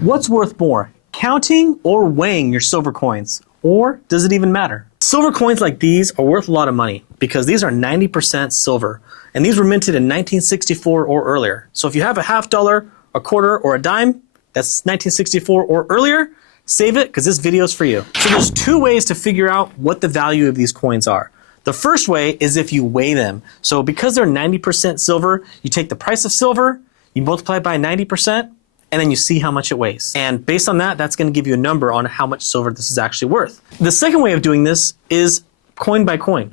What's worth more, counting or weighing your silver coins? Or does it even matter? Silver coins like these are worth a lot of money because these are 90% silver. And these were minted in 1964 or earlier. So if you have a $50, a quarter, or a dime, that's 1964 or earlier, save it because this video is for you. So there's two ways to figure out what the value of these coins are. The first way is if you weigh them. So because they're 90% silver, you take the price of silver, you multiply it by 90%, and then you see how much it weighs. And based on that, that's gonna give you a number on how much silver this is actually worth. The second way of doing this is coin by coin.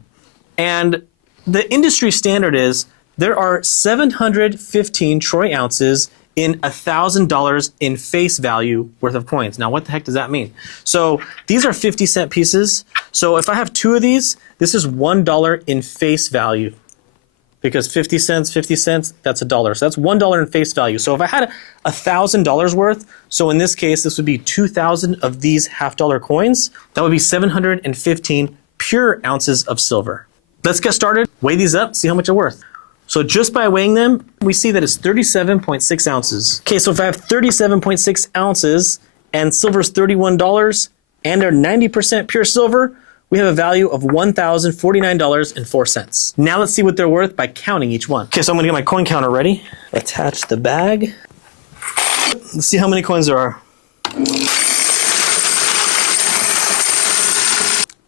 And the industry standard is there are 715 troy ounces in $1,000 in face value worth of coins. Now, what the heck does that mean? So these are 50-cent pieces. So if I have two of these, this is $1 in face value. Because 50 cents, that's $1. So that's $1 in face value. So if I had $1,000 worth, so in this case, this would be 2,000 of these $50 coins. That would be 715 pure ounces of silver. Let's get started, weigh these up, see how much they're worth. So just by weighing them, we see that it's 37.6 ounces. Okay, so if I have 37.6 ounces and silver's $31 and are 90% pure silver, we have a value of $1,049.04. Now let's see what they're worth by counting each one. Okay, so I'm gonna get my coin counter ready. Attach the bag. Let's see how many coins there are.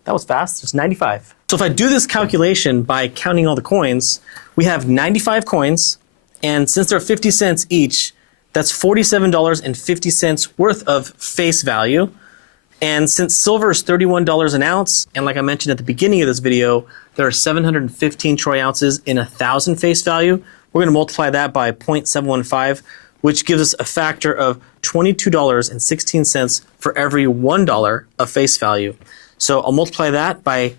That was fast, there's 95. So if I do this calculation by counting all the coins, we have 95 coins, and since they're 50 cents each, that's $47.50 worth of face value. And since silver is $31 an ounce, and like I mentioned at the beginning of this video, there are 715 troy ounces in 1,000 face value, we're gonna multiply that by 0.715, which gives us a factor of $22.16 for every $1 of face value. So I'll multiply that by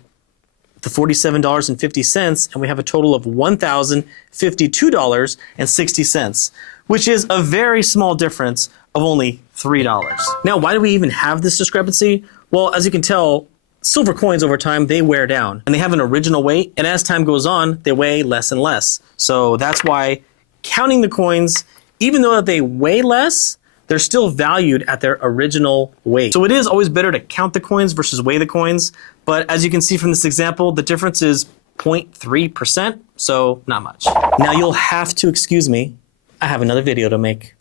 the $47.50, and we have a total of $1,052.60, which is a very small difference of only $3. Now, why do we even have this discrepancy? Well, as you can tell, silver coins over time, they wear down, and they have an original weight, and as time goes on, they weigh less and less. So that's why counting the coins, even though they weigh less, they're still valued at their original weight. So it is always better to count the coins versus weigh the coins, but as you can see from this example, the difference is 0.3%, so not much. Now you'll have to excuse me, I have another video to make.